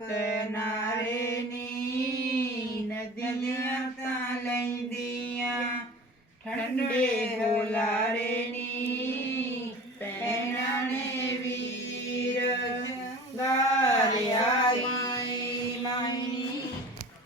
ਨਾਰੇ ਨੀ ਨਦੀਆਂ ਤਾਂ ਲੈਂਦੀਆਂ ਠੰਡੇ ਹੋਲਾਰੇ ਨੀ ਪੈਣਾ ਨੇ ਵੀਰ ਗਾਰਿਆ ਮਾਈ ਮਾਈ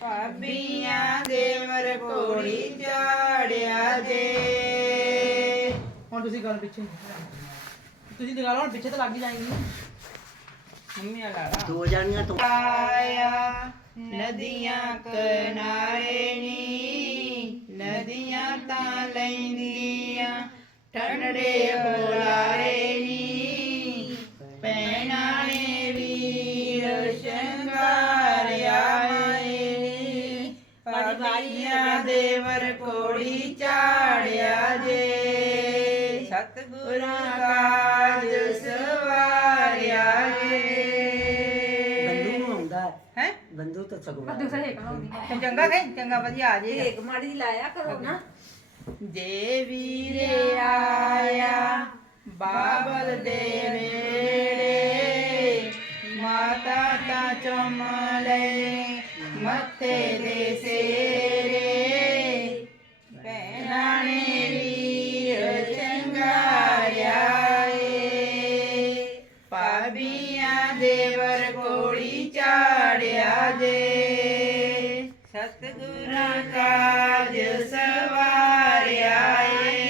ਭਾਬੀਆਂ ਦੇਵਰ ਕੋੜੀ ਝਾੜਿਆ ਦੇ ਹੁਣ ਤੁਸੀਂ ਗੱਲ ਪਿੱਛੇ ਤੁਸੀਂ ਦਿਖਾ ਹੁਣ ਪਿੱਛੇ ਤਾਂ ਲੱਗ ਜਾਏਗੀ। ਮੰਮੀ ਆ ਲਾ ਦੋ ਜਾਣੀਆਂ ਤੋਂ ਆਇਆ ਨਦੀਆਂ ਕਿਨਾਰੇ ਨੀ ਨਦੀਆਂ ਤਾਂ ਲੈਂਦੀਆਂ ਠੰਡੇ ਹੋਲਾਰੇ ਨੀ। ਪੈਣਾ ਨੇ ਵੀਰ ਸ਼ੰਗਾਰਿਆ ਏ ਪਰਵਾਈਆਂ ਦੇਵਰ ਕੋੜੀ ਝਾੜਿਆ ਏ ਨੂੰ ਆਉਂਦਾ ਹੈ ਹੈ ਬੰਦੂ ਤਾਂ ਸਗੋਂ ਚੰਗਾ ਕਹੀਂ ਚੰਗਾ ਵਧੀਆ ਆ ਜੇ। ਇੱਕ ਮਾੜੀ ਜਿਹੀ ਲਾਇਆ ਕਰੋ ਨਾ। ਜੇ ਵੀਰੇ ਆਇਆ ਬਾਬਲ ਦੇ ਵੇੜੇ ਮਾਤਾ ਤਾਂ ਚੁੰਮ ਲੈ ਮੱਥੇ ਦੇ ਸੇਰੇ ਭਾਬੀਆਂ ਦੇਵਰ ਕੋੜੀ ਚਾੜਿਆ ਜੇ। ਸਤਿਗੁਰਾਂ ਕਾਜ ਸਵਾਰਿਆ ਏ।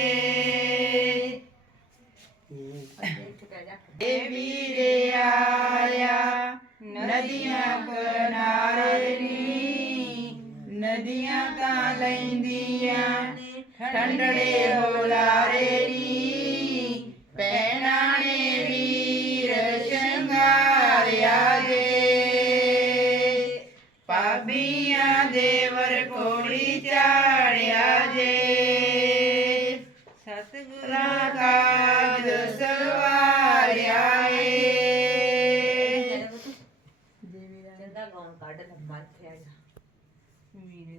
ਇਹ ਵੀਰੇ ਆਇਆ, ਨਦੀਆਂ ਕਿਨਾਰੇ ਨੀ ਨਦੀਆਂ ਤਾਂ ਲੈਂਦੀਆਂ, ਠੰਡੜੇ ਹੋਲਾਰੇ। ਪਾਬੀਆਂ ਦੇਵਰ ਕੋੜੀ ਝਾੜਿਆ ਜੇ। ਸਤਿਗੁਰਾਂ ਕਾਜ ਸਵਾਰਿਆ ਏ। ਜਿੰਦਾ ਗਾਉਣ ਕੱਢ ਲੰਮਾ ਇੱਥੇ ਆ ਜਾ।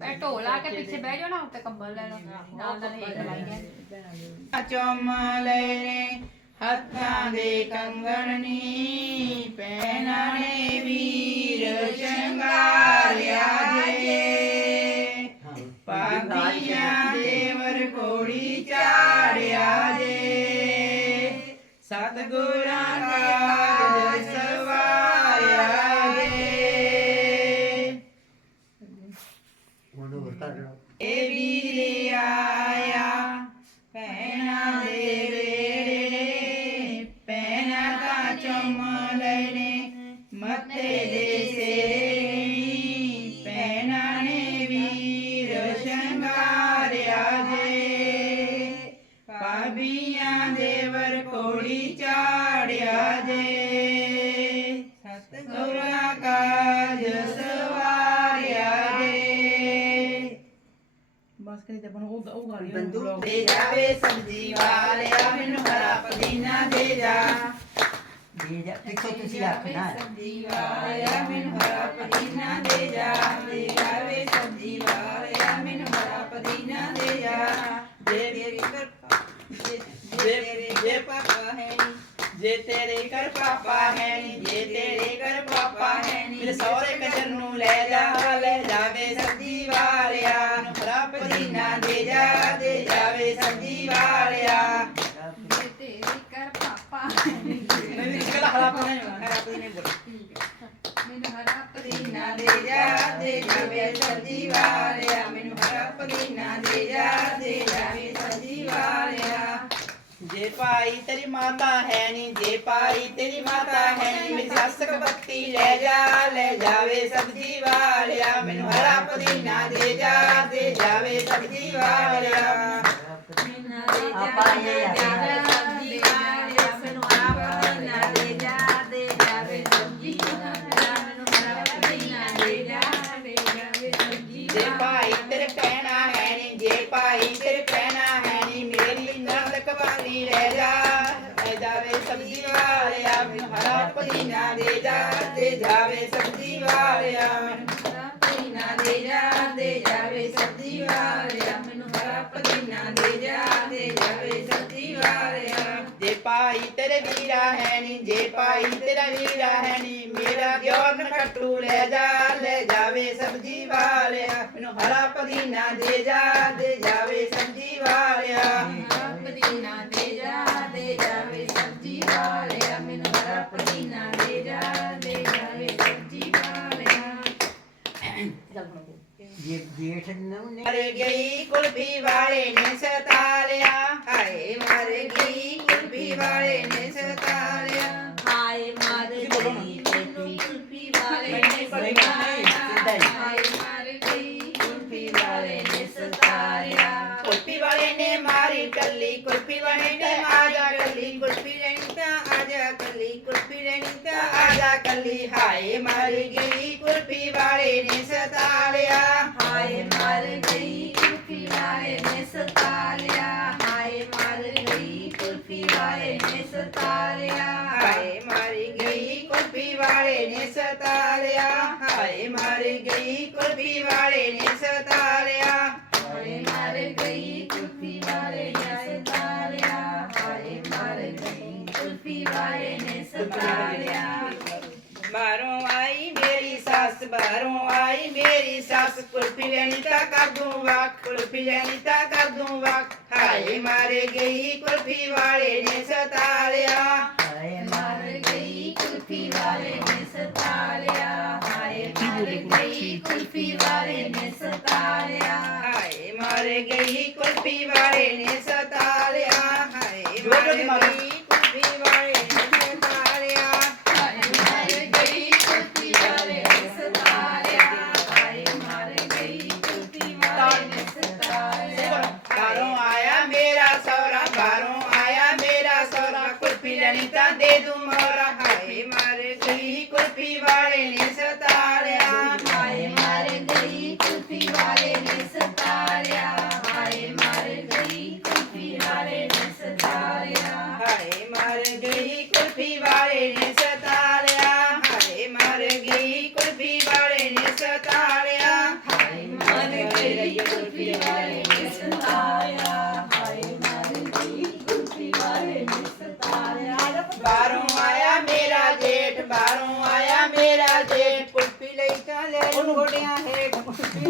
ਪੈ ਢੋਲਾ ਕੇ ਪਿੱਛੇ ਬਹਿ ਜਾਓ ਨਾ ਉੱਤੇ ਕੰਬਲ ਲੈ ਲਓ ਨਾਲ ਨਾਲ ਇੱਕ ਲਾਈ ਹੈ ਚੁੰਮ ਲੈਣੇ ਹੱਥਾਂ ਦੇ ਕੰਗਣ ਨੀ ਪੈਣਾ ਨੇ ਵੀਰ ਸ਼ੰਗਾਰਿਆ ਸਤਿਗੁਰਾਂ ਕਾਜ ਸਵਾਰਿਆ ਜੇ ਹੁਣ ਹੋਰ ਕਰ ਇਹ ਵੀਰੇ ਆਇਆ ਪੈਣਾ ਦੇ ਵੇੜੇ ਪੈਣਾ ਤਾਂ ਚੁੰਮ ਲੈਣੇ ਮੱਥੇ ਦੇ ਸੇਰੀ ਉਹ ਉਹ ਗਾਲੀ ਬੰਦੂ ਦੇ ਜਾਵੇ ਸਬਜ਼ੀ ਵਾਲਿਆ ਮੈਨੂੰ ਹਰਾ ਪੁਦੀਨਾ ਦੇ ਜਾ। ਦੇ ਜਾ ਪਿੱਛੋਂ ਤੁਸੀਂ ਰੱਖਣਾ ਹੈ ਸਬਜ਼ੀ ਵਾਲਿਆ ਮੈਨੂੰ ਹਰਾ ਪੁਦੀਨਾ ਦੇ ਜਾ। ਦੇ ਜਾਵੇ ਸਬਜ਼ੀ ਵਾਲਿਆ ਮੈਨੂੰ ਹਰਾ ਪੁਦੀਨਾ ਦੇ ਜਾ। ਜੇ ਤੇਰੀ ਕਿਰਪਾ ਜੇ ਜੇ ਜੇ ਪਾਪਾ ਹੈ ਜੇ ਤੇਰੇ ਘਰ ਪਾਪਾ ਹੈ ਨੀ ਜੇ ਤੇਰੇ ਘਰ ਪਾਪਾ ਹੈ ਨੀ। ਮੇਰੇ ਸਹੁਰੇ ਕਜਰ ਨੂੰ ਲੈ ਜਾ ਲੈ ਜਾਵੇ ਸਬਜ਼ੀ ਵਾਲਿਆ। ਪੁਦੀਨਾ ਦੇ ਜਾ ਦੇ ਜਾਵੇ ਸਬਜ਼ੀ ਵਾਲਿਆ। ਜੇ ਤੇਰੀ ਕਰ ਪਾਪਾ ਮੈਂ ਵੀ ਨਿਕਲ ਹਰਾ ਪੁਦੀਨਾ ਹਰਾ ਪੁਦੀਨਾ ਬੋਲ ਮੈਨੂੰ ਹਰਾ ਪੁਦੀਨਾ ਦੇ ਜਾ ਦੇ ਜਾਵੇ ਸਬਜ਼ੀ ਵਾਲਿਆ ਮੈਨੂੰ ਹਰਾ ਪੁਦੀਨਾ ਦੇ ਜਾ ਦੇ ਜਾਵੇ ਸਬਜ਼ੀ ਵਾਲਿਆ ਜੇ ਤੇਰੀ ਮਾਤਾ ਹੈ ਨੀ ਜੇ ਭਾਈ ਤੇਰੀ ਮਾਤਾ ਹੈ ਨੀ ਮੇਰੀ ਸੱਸ ਕਬੱਤੀ ਲੈ ਜਾ, ਲੈ ਜਾਵੇ ਸਬਜ਼ੀ ਵਾਲਿਆ। ਮੈਨੂੰ ਹਰਾ ਪੁਦੀਨਾ ਦੇ ਜਾ, ਦੇ ਜਾਵੇ ਸਬਜ਼ੀ ਵਾਲਿਆ। ਆਪਾਂ ਇਹ ਆ। ਵਾਲਿਆ ਮੈਨੂੰ ਹਰਾ ਪੁਦੀਨਾ ਦੇ ਜਾ ਦੇ ਜਾਵੇ ਸਬਜ਼ੀ ਵਾਲਿਆ ਜੇ ਭਾਈ ਤੇਰੇ ਵੀਰਾ ਹੈ ਨੀ ਜੇ ਭਾਈ ਤੇਰਾ ਵੀਰਾ ਹੈ ਨੀ ਮੇਰਾ ਦਿਓਰ ਖੱਟੂ ਲੈ ਜਾ ਲੈ ਜਾਵੇ ਸਬਜੀ ਵਾਲਿਆ ਮੈਨੂੰ ਹਰਾ ਪੁਦੀਨਾ ਦੇ ਜਾ ਦੇ ਜਾਵੇ ਸਬਜੀ ਵਾਲਿਆ ਪਦੀਨਾ ਦੇ ਜਾ ਦੇ ਜਾਵੇ ਸਬਜੀ ਵਾਲਿਆ ਮੈਨੂੰ ਹਰਾ ਪਦੀਨਾ ਦੇ ਜਾ ਦੇ ਜਾਵੇ ਸਬਜੀ ਵਾਲੇ ਨੇ ਸਤਾਲਿਆ ਹਾਏ ਮਰ ਗਈ ਮੈਨੂੰ ਕੁਲਫੀ ਵਾਲੇ ਨੇ ਸਤਾਰਿਆ ਹਾਏ ਮਰ ਗਈ ਕੁਲਫੀ ਵਾਲੇ ਨੇ ਸਤਾਰਿਆ ਕੁਲਫੀ ਵਾਲੇ ਨੇ ਮਾਰੀ ਟੱਲੀ ਕੁਲਫੀ ਵਾਲੇ ਨੇ ਆਜਾ ਕੱਲੀ ਕੁਲਫੀ ਲੈਣੀ ਤਾਂ ਆਜਾ ਕੱਲੀ ਕੁਲਫੀ ਲੈਣੀ ਤਾਂ ਆਜਾ ਕੱਲੀ। ਹਾਏ ਮਰ ਗਈ ਕੁਲਫੀ ਵਾਲੇ ਨੇ ਕੁਲਫੀ ਵਾਲੇ ਨੇ ਸਤਾਰਿਆ। ਹਾਏ, ਮਾਰੀ ਗਈ ਕੁਲਫੀ ਵਾਲੇ ਨੇ ਸਤਾਲਿਆ ਹਾਏ, ਮਾਰੀ ਗਈ ਕੁਲਫੀ ਵਾਲੇ ਨੇ ਸਤਾਲਿਆ ਬਾਹਰੋਂ ਆਈ ਮੇਰੀ ਸੱਸ ਕੁਲਫੀ ਲੈਣੀ ਤਾਂ ਕਰ ਦੂੰ ਵਾਕ ਕੁਲਫੀ ਲੈਣੀ ਤਾਂ ਕਰ ਦੂੰ ਵਾਕ। ਹਾਏ ਮਰ ਗਈ ਕੁਲਫੀ ਵਾਲੇ ਨੇ ਸਤਾਲਿਆ। ਹਾਏ ਮਰ ਗਈ ਕੁਲਫੀ ਵਾਲੇ ਨੇ ਸਤਾਰਿਆ ਹਾਏ ਮਰ ਗਈ ਕੁਲਫੀ ਵਾਲੇ ਨੇ ਸਤਾਰਿਆ ਹਾਏ ਮਰ ਗਈ ਕੁਲਫੀ ਵਾਲੇ ਨੇ ਸਤਾਲਿਆ। ਲੈਣੀ ਤਾਂ ਦੇ ਦੂੰ ਮੋਰਾ ਹਾਏ ਮਰ ਗਈ ਕੁਲਫੀ ਵਾਲੇ ਨੇ ਸਤਾ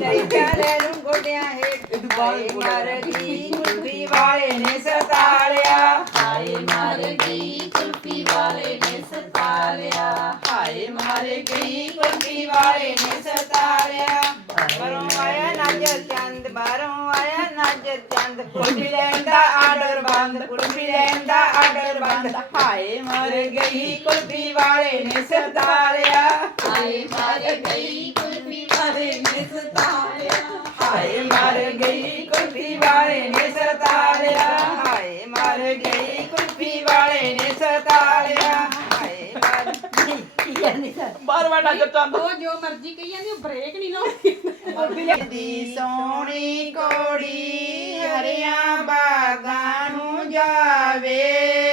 ਕੁਲਫੀ ਲਈ ਗੋਡਿਆਂ ਹੇਠ ਹਾਏ ਮਰ ਗਈ ਕੁਲਫੀ ਵਾਲੇ ਨੇ ਸਤਾਲਿਆ ਹਾਏ ਮਰ ਗਈ ਕੁਲਫੀ ਵਾਲੇ ਨੇ ਸਤਾਰਿਆ ਹਾਏ ਮਰ ਗਈ ਕੁਲਫੀ ਵਾਲੇ ਨੇ ਸਤਾਲਿਆ ਬਾਹਰੋਂ ਆਇਆ ਨਾਜਰ ਚੰਦ ਬਾਹਰੋਂ ਆਇਆ ਨਾਜਰ ਚੰਦ ਕੁਲਫੀ ਲੈਂਦਾ ਆਰਡਰ ਬੰਦ ਕੁਲਫੀ ਲੈਂਦਾ ਆਰਡਰ ਬੰਦ ਹਾਏ ਮਰ ਗਈ ਕੁਲਫੀ ਵਾਲੇ ਨੇ ਸਤਾਲਿਆ ਹਾਏ ਮਰ ਗਈ ਵਾਲੇ ਨੇ ਸਤਾਰਿਆ ਹਾਏ ਮਰ ਗਈ ਕੁਲਫੀ ਵਾਲੇ ਨੇ ਸਤਾਲਿਆ ਹਾਏ ਮਰ ਗਈ ਕੁਲਫੀ ਵਾਲੇ ਨੇ ਸਤਾਲਿਆ ਹਾਏ ਮਰ ਸਰ ਬਾਰ ਬਾਰ ਨਜ਼ਰ ਚੰਦ ਉਹ ਜੋ ਮਰਜ਼ੀ ਕਹੀ ਜਾਂਦੀ ਉਹ ਬ੍ਰੇਕ ਨਹੀਂ ਲਾਉਂਦੀ। ਦੀ ਸੋਹਣੀ ਕੋੜੀ ਹਰਿਆਂ ਬਾਗਾਂ ਨੂੰ ਜਾਵੇ।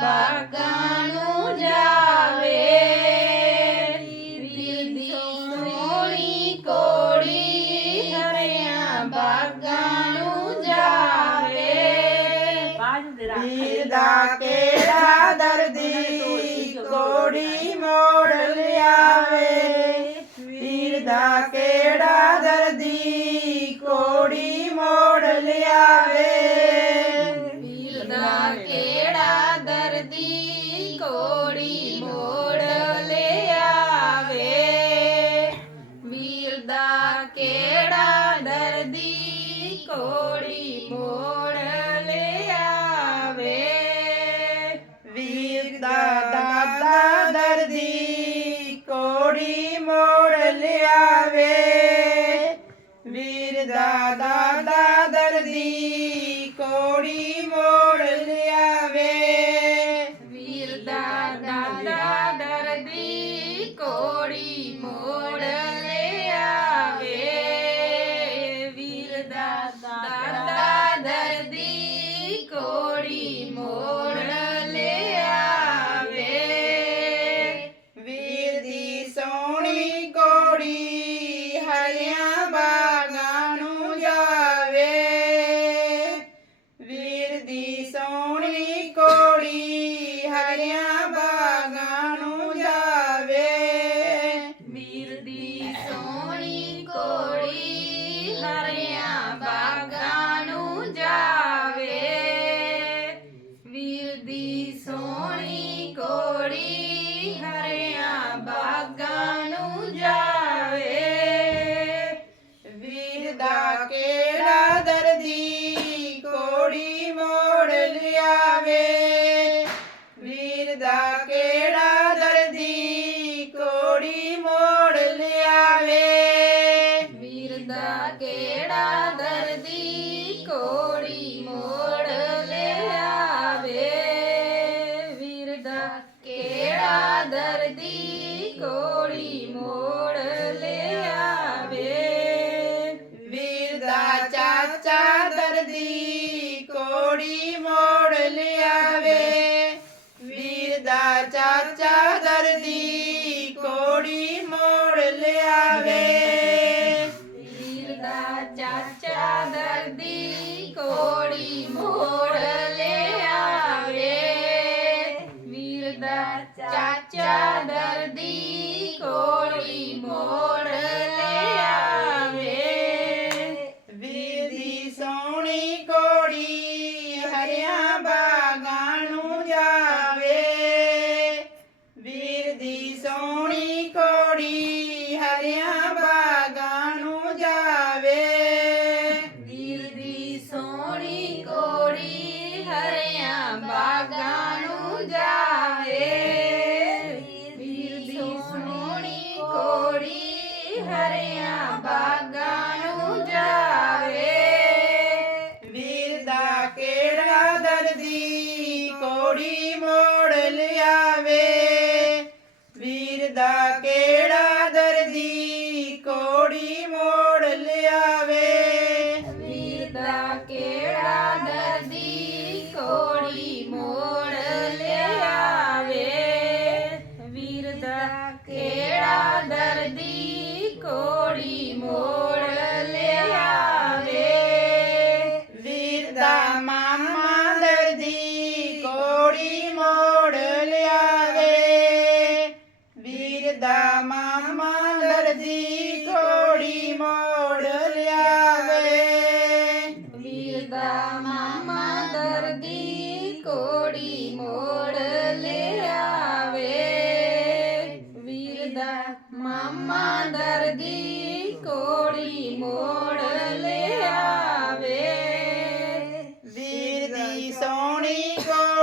barca ਪਿਆਰ ਦੀ ਕੋੜੀ ਮੋੜ ਲਿਆਵੇ। ਵੀਰ ਦਾ ਚਾਚਾ ਦਰਦੀ ਕੋੜੀ ਮੋੜ ਲਿਆਵੇ। ਵੀਰ ਦਾ ਚਾਚਾ ਦਰਦੀ ਕੋੜੀ ਮੋੜ ਲਿਆਵੇ। ਵੀਰ ਦਾ ਚਾਚਾ ਦਰਦੀ ਕੋੜੀ ਮੋੜ ਲਿਆਵੇ। ਵੀਰ ਦੀ ਸੋ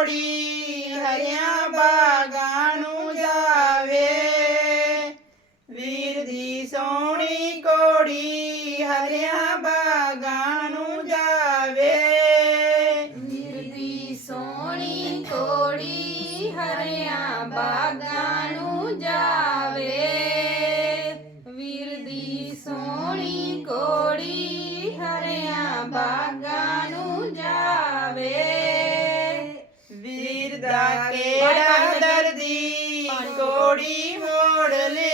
ਘੋੜੀ ਹਰਿਆ ਬਾਗਾਂ ਨੂੰ ਜਾਵੇ। ਵੀਰ ਦੀ ਸੋਹਣੀ ਘੋੜੀ ਹਰਿਆ ਬਾਗਾਂ ਨੂੰ ਜਾਵੇ। ਵੀਰ ਦੀ ਸੋਹਣੀ ਘੋੜੀ ਹਰਿਆ ਬਾਗਾਂ ਨੂੰ ਜਾਵੇ। ਵੀਰ ਦੀ ਸੋਹਣੀ ਘੋੜੀ ਹਰਿਆ ਬਾਗਾਂ થોડી હોડલે